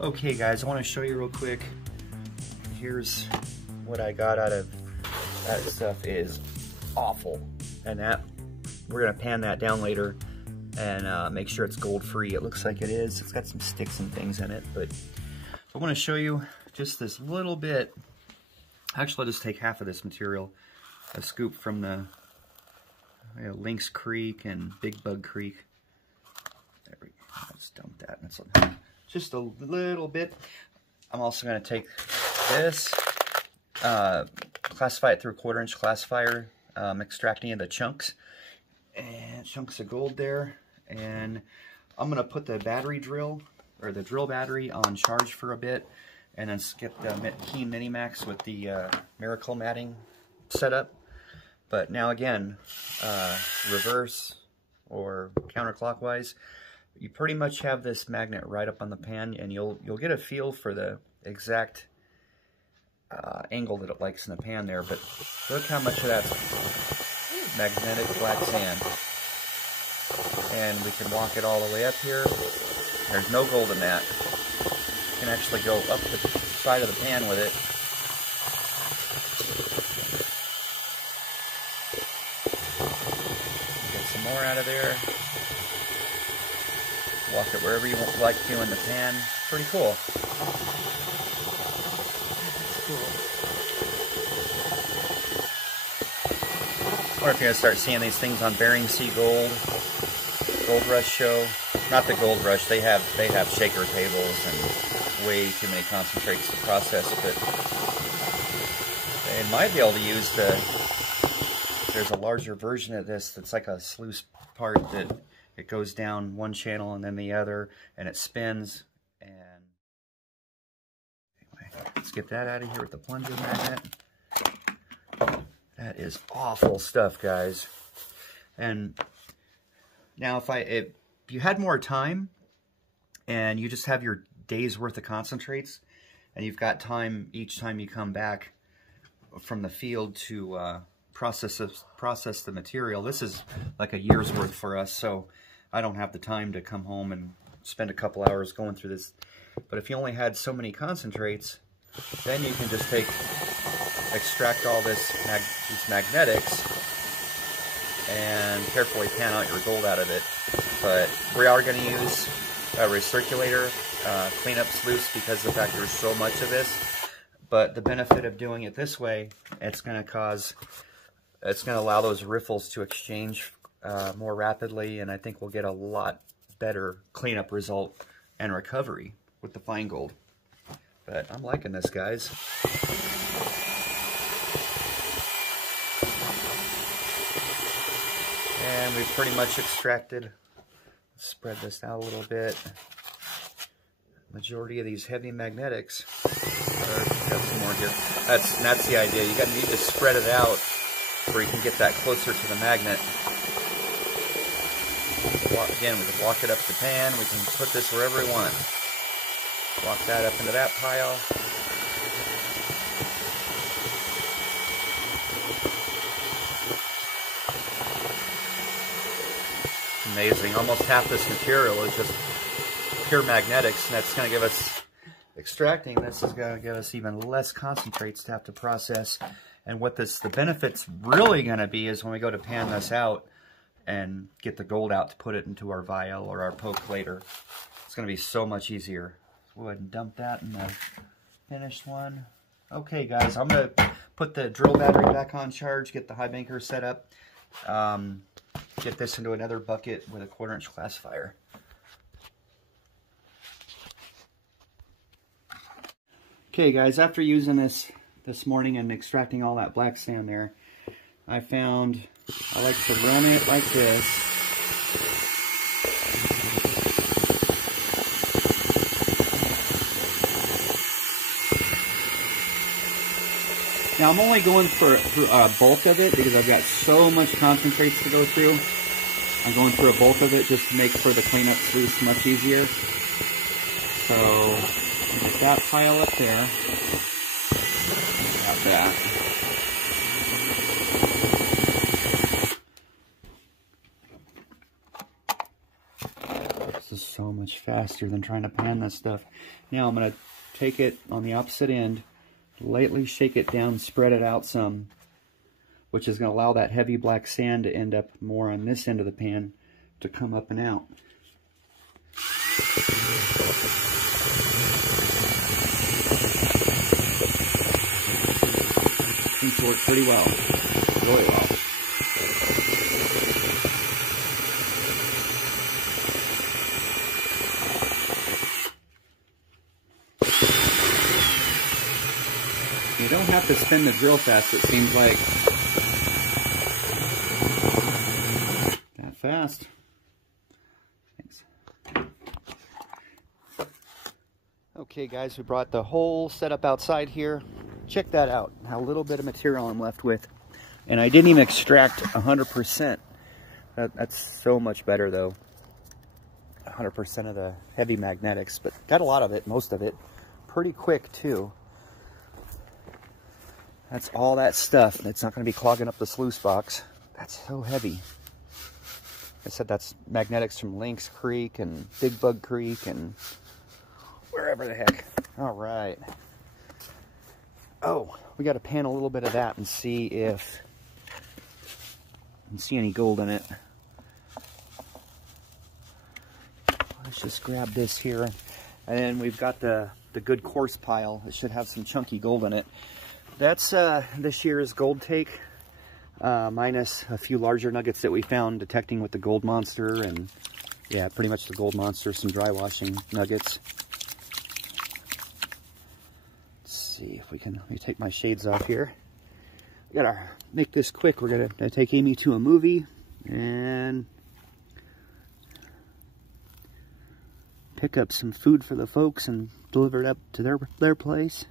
Okay guys, I want to show you real quick. Here's what I got out of that stuff. Is awful, and that we're gonna pan that down later and make sure it's gold free. It looks like it is. It's got some sticks and things in it, but I want to show you just this little bit. Actually, I'll just take half of this material, a scoop from the Lynx Creek and Big Bug Creek. There we go. I'll just dump that. That's just a little bit. I'm also going to take this, classify it through a 1/4-inch classifier, extract any of the chunks and chunks of gold there. And I'm going to put the battery drill, or the drill battery, on charge for a bit, and then skip the Keen Minimax with the Miracle matting setup. But now again, reverse or counterclockwise, you pretty much have this magnet right up on the pan, and you'll get a feel for the exact angle that it likes in the pan there. But look how much of that's magnetic black sand. And we can walk it all the way up here. There's no gold in that. You can actually go up the side of the pan with it. Get some more out of there. Walk it wherever you like to in the pan. Pretty cool. Or if you're going to start seeing these things on Bering Sea Gold Rush show. Not the Gold Rush, they have shaker tables and way too many concentrates to process, but they might be able to use there's a larger version of this that's like a sluice part that it goes down one channel and then the other, and it spins. And anyway, let's get that out of here with the plunger magnet. That is awful stuff, guys. And now if you had more time and you just have your day's worth of concentrates, and you've got time each time you come back from the field to process the material, this is like a year's worth for us. So I don't have the time to come home and spend a couple hours going through this. But if you only had so many concentrates, then you can just extract all these magnetics and carefully pan out your gold out of it. But we are going to use a recirculator cleanup sluice because of the fact there's so much of this. But the benefit of doing it this way, it's going to allow those riffles to exchange more rapidly, and I think we'll get a lot better cleanup result and recovery with the fine gold. But I'm liking this, guys. And we've pretty much extracted, spread this out a little bit, majority of these heavy magnetics. Got some more here. That's the idea. You need to spread it out where you can get that closer to the magnet. Again, we can walk it up the pan. We can put this wherever we want. Walk that up into that pile. Amazing. Almost half this material is just pure magnetics, and that's going to give us, extracting this is going to give us even less concentrates to have to process. And what the benefit's really going to be is when we go to pan this out and get the gold out to put it into our vial or our poke later, it's going to be so much easier. Go ahead and dump that in the finished one. Okay, guys, I'm going to put the drill battery back on charge, get the high banker set up, get this into another bucket with a 1/4-inch classifier. Okay, guys, after using this morning and extracting all that black sand there, I found I like to run it like this. Now I'm only going for a bulk of it because I've got so much concentrates to go through. I'm going through a bulk of it just to make for the cleanup sluice much easier. So get that pile up there. Got that. This is so much much faster than trying to pan this stuff. Now I'm going to take it on the opposite end, lightly shake it down, spread it out some, which is going to allow that heavy black sand to end up more on this end of the pan to come up and out. Seems to work pretty well, really well. You don't have to spin the drill fast, it seems like. That fast. Thanks. Okay guys, we brought the whole setup outside here. Check that out, how little bit of material I'm left with. And I didn't even extract 100%. That's so much better though. 100% of the heavy magnetics, but got a lot of it, most of it. Pretty quick too. That's all that stuff. It's not going to be clogging up the sluice box. That's so heavy. I said that's magnetics from Lynx Creek and Big Bug Creek and wherever the heck. All right. Oh, we got to pan a little bit of that and see if you can see any gold in it. Let's just grab this here. And then we've got the good coarse pile. It should have some chunky gold in it. That's this year's gold take, minus a few larger nuggets that we found detecting with the gold monster, and yeah, pretty much the gold monster, some dry washing nuggets. Let's see if we can, let me take my shades off here. We gotta make this quick. We're gonna take Amy to a movie and pick up some food for the folks and deliver it up to their place.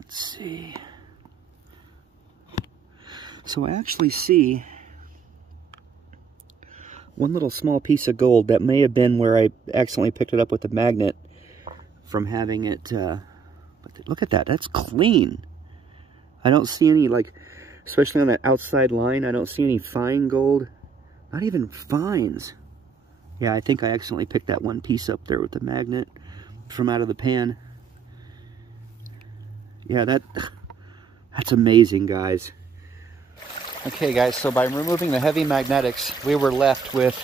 Let's see. So I actually see one little small piece of gold that may have been where I accidentally picked it up with the magnet from having it. But look at that. That's clean. I don't see any, like, especially on that outside line, I don't see any fine gold. Not even fines. Yeah, I think I accidentally picked that one piece up there with the magnet from out of the pan. Yeah, that's amazing, guys. Okay, guys, so by removing the heavy magnetics, we were left with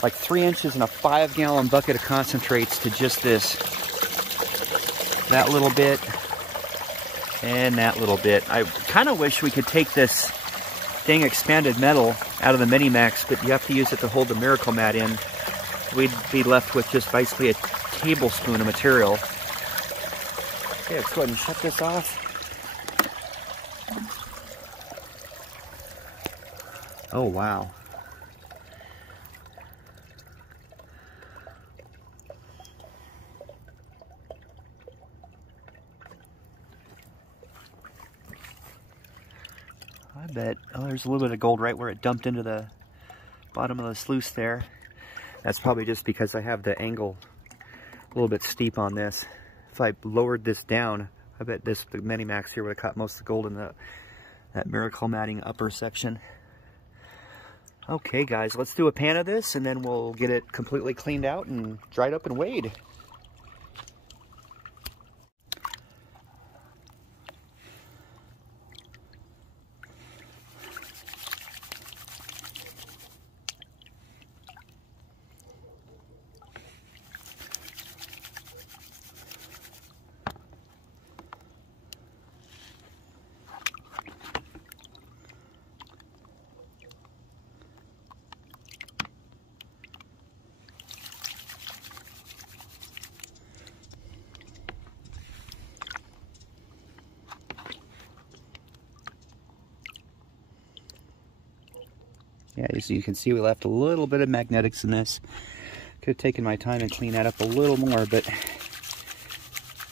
like 3 inches and a 5-gallon bucket of concentrates to just this. That little bit and that little bit. I kind of wish we could take this dang expanded metal out of the Mini-Max, but you have to use it to hold the Miracle Mat in. We'd be left with just basically a tablespoon of material. Okay, let's go ahead and shut this off. Oh, wow. I bet, oh, there's a little bit of gold right where it dumped into the bottom of the sluice there. That's probably just because I have the angle a little bit steep on this. If I lowered this down, I bet the Mini-Max here would have caught most of the gold in that Miracle Matting upper section. Okay guys, let's do a pan of this and then we'll get it completely cleaned out and dried up and weighed. Yeah, as you can see, we left a little bit of magnetics in this. Could have taken my time and cleaned that up a little more, but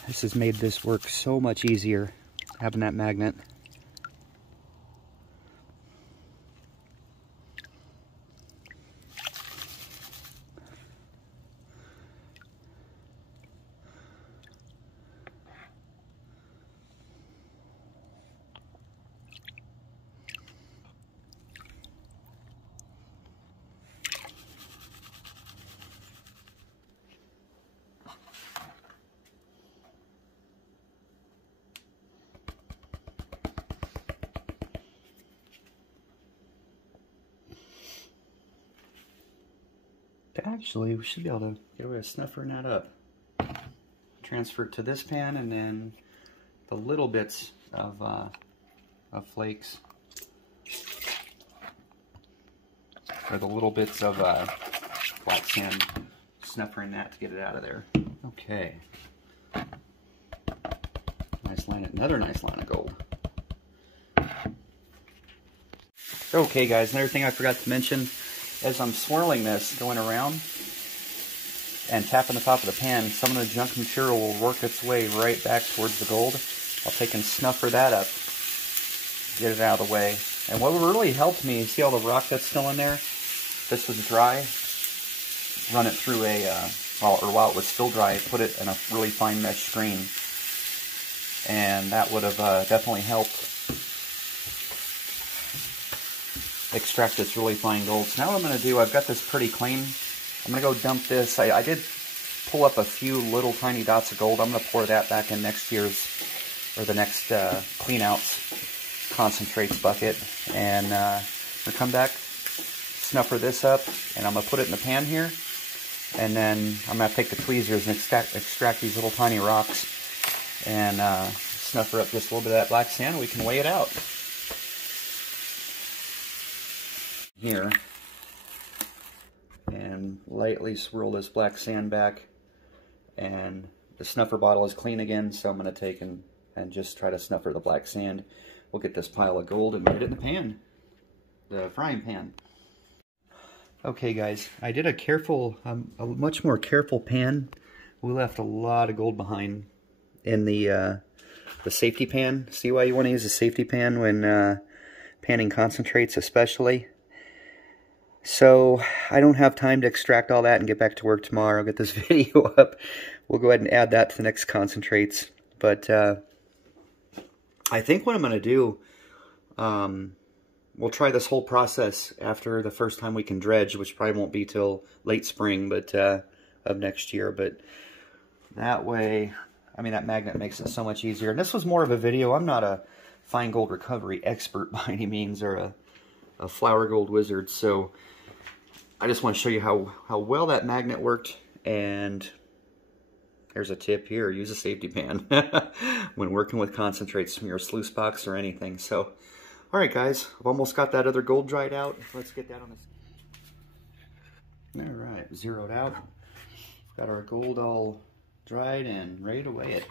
this has made this work so much easier, having that magnet. Actually, we should be able to get away with snuffering that up. Transfer it to this pan, and then the little bits of flakes, or the little bits of black sand, snuffering that to get it out of there. Okay. Nice line, another nice line of gold. Okay guys, another thing I forgot to mention, as I'm swirling this, going around and tapping the top of the pan, some of the junk material will work its way right back towards the gold. I'll take and snuffer that up, get it out of the way. And what really helped me, see all the rock that's still in there? This was dry. Run it through a, while it was still dry, put it in a really fine mesh screen. And that would have definitely helped extract this really fine gold. So now what I'm going to do, I've got this pretty clean. I'm going to go dump this. I did pull up a few little tiny dots of gold. I'm going to pour that back in next year's, or the next clean outs concentrates bucket. And I'm going to come back, snuffer this up, and I'm going to put it in the pan here. And then I'm going to take the tweezers and extract these little tiny rocks and snuffer up just a little bit of that black sand. We can weigh it out. Here, and lightly swirl this black sand back, and the snuffer bottle is clean again, so I'm going to take and just try to snuffer the black sand. We'll get this pile of gold and put it in the pan, the frying pan. Okay guys, I did a much more careful pan. We left a lot of gold behind in the safety pan. See why you want to use a safety pan when panning concentrates especially. So I don't have time to extract all that and get back to work tomorrow. I'll get this video up. We'll go ahead and add that to the next concentrates. But I think what I'm going to do, we'll try this whole process after the first time we can dredge, which probably won't be till late spring but of next year. But that way, I mean, that magnet makes it so much easier. And this was more of a video. I'm not a fine gold recovery expert by any means, or a flower gold wizard, so I just want to show you how well that magnet worked. And there's a tip here: use a safety pan when working with concentrates from your sluice box or anything. So, all right, guys, I've almost got that other gold dried out. Let's get that on this. All right, zeroed out. Got our gold all dried and ready to weigh it.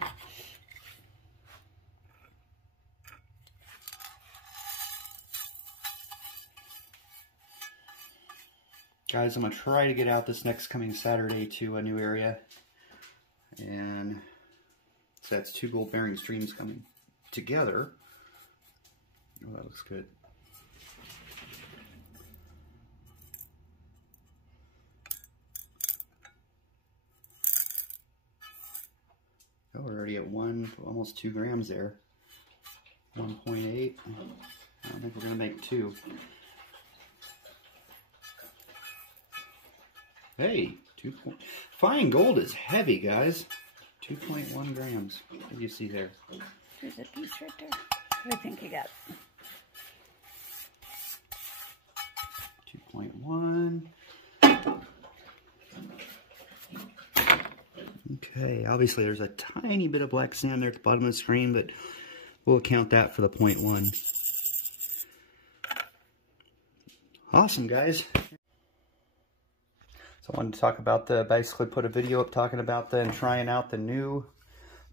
Guys, I'm going to try to get out this next coming Saturday to a new area. And so that's 2 gold bearing streams coming together. Oh, that looks good. Oh, we're already at almost 2 grams there. 1.8. I don't think we're going to make 2. Hey, fine gold is heavy, guys. 2.1 grams. What do you see there? There's a piece right there. What do you think you got? 2.1. Okay, obviously there's a tiny bit of black sand there at the bottom of the screen, but we'll count that for the 0.1. Awesome, guys. So I wanted to talk about basically put a video up talking about and trying out the new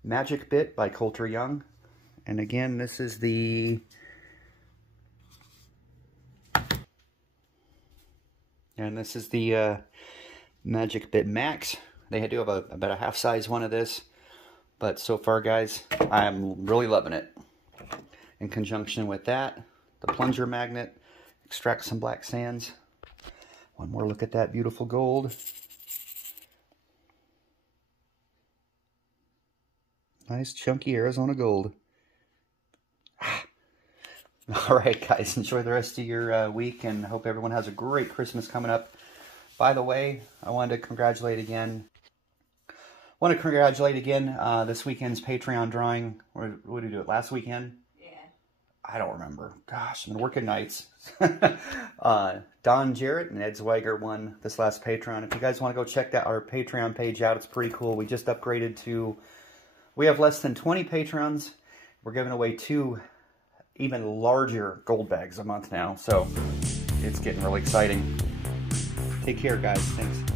Magic Bit by Coulter Young. And again, this is the Magic Bit Max. They do have about a half-size one of this. But so far, guys, I'm really loving it. In conjunction with that, the plunger magnet, extract some black sands. One more look at that beautiful gold. Nice chunky Arizona gold. All right, guys, enjoy the rest of your week, and hope everyone has a great Christmas coming up. By the way, I wanted to congratulate again. This weekend's Patreon drawing. What did we do it last weekend? Yeah. I don't remember. Gosh, I've been working nights. Don Jarrett and Ed Zwiger won this last Patreon. If you guys want to go check that our Patreon page out, it's pretty cool. We just upgraded to, we have less than 20 Patrons. We're giving away 2 even larger gold bags a month now. So it's getting really exciting. Take care, guys. Thanks.